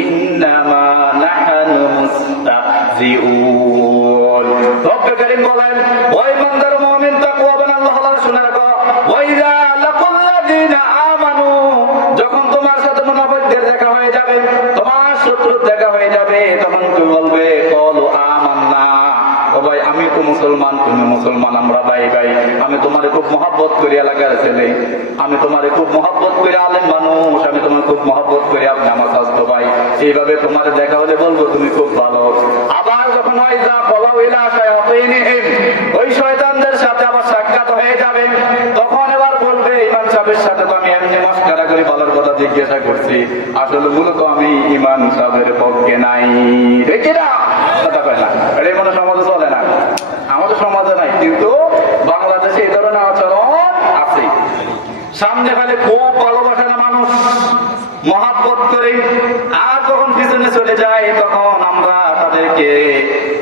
ইন্নামা নাহনু মুস্তাহজিউন। রব্বে কারীম বলেন, ও ঈমানদার মুমিন তাকওয়াবান আল্লাহর শুনে রাখো, ওয়া ইযা লাকুল্লাযিনা আমানু, যখন তোমার সাথে মুনাফিকদের দেখা হয়ে যাবে, তোমার শত্রু দেখা হয়ে যাবে, তখন তুমি বলবে ক্বালু আমান্না, ও ভাই আমি তো মুসলমান, তুমি মুসলমান, আমরা ভাই ভাই, আমি তোমারে খুব মহব্বত করি এলাকার ছেলে, আমি তোমারে খুব মহব্বত করি আলেম মানুষ, আমি তোমার খুব মহব্বত করি আপনি আমার স্বাস্থ্য ভাই, এইভাবে তোমার দেখা হলে বলবো তুমি খুব ভালো। আবার যখন হয় যা ফলাও ইলা শায়াতিনহিম, ওই শয়তানদের সাথে আবার সাক্ষাৎ হয়ে যাবে, তখন এবার বলবে ইমাম সাহেবের সাথে তো আমি এমনি মস্করা করি, ভালোর কথা জিজ্ঞাসা করছি, আসলে মূলত আমি ইমাম সাহেবের পক্ষে নাই। ঠিক না কথা কয় না, এটা কোনো সমাজে চলে না, আমাদের সমাজে নাই, কিন্তু বাংলাদেশে এই ধরনের আচরণ আছে। সামনে ফেলে খুব ভালোবাসে না মানুষ, মহাব্বত করে, আর যখন পিছনে চলে যায় তখন আমরা তাদেরকে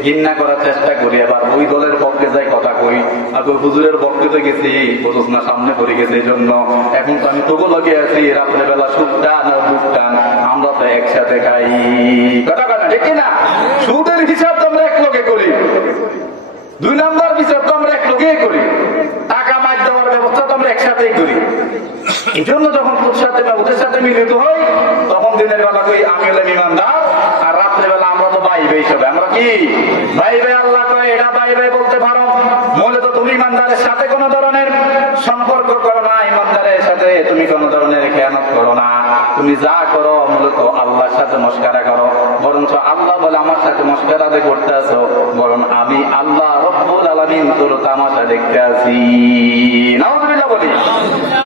ঘৃণা করার চেষ্টা করি, আবার ওই দলের পক্ষে যাই কথা কই, আর ওই হুজুরের পক্ষে তো গেছি, বুঝছ না সামনে পড়ে গেছে, এই জন্য এখন তো আমি তবু লগে আছি, রাত্রে বেলা সুখ টান আর বুক টান আমরা তো একসাথে খাই। কথা কথা ঠিক না? সুদের হিসাব তো আমরা এক লগে করি, 2 নাম্বার বিচার তো আমরা এক লগেই করি, টাকা মার দেওয়ার ব্যবস্থা তো আমরা একসাথেই করি। এই জন্য যখন তোর সাথে বা ওদের সাথে মিলিত হই, তখন দিনের বেলা কই আমি হলাম ইমানদার, আর রাত্রে বেলা আমরা তো ভাই ভাই সবে, আমরা কি ভাই ভাই, আল্লাহ কয় এটা ভাই ভাই বলতে পারো, মূলত তুমি ইমানদারের সাথে কোনো ধরনের সম্পর্ক করো না, ইমানদারের সাথে তুমি কোনো ধরনের খেয়ানত করো না, তুমি যা করো মূলত আল্লাহর সাথে মস্করা করো, বরঞ্চ আল্লাহ বলে আমার সাথে মস্করা দিয়ে করতে আছো, বরং আমি আল্লাহ রব্বুল আলামিন তোর তামাশা দেখতে আছি। নাউযুবিল্লাহ বলি।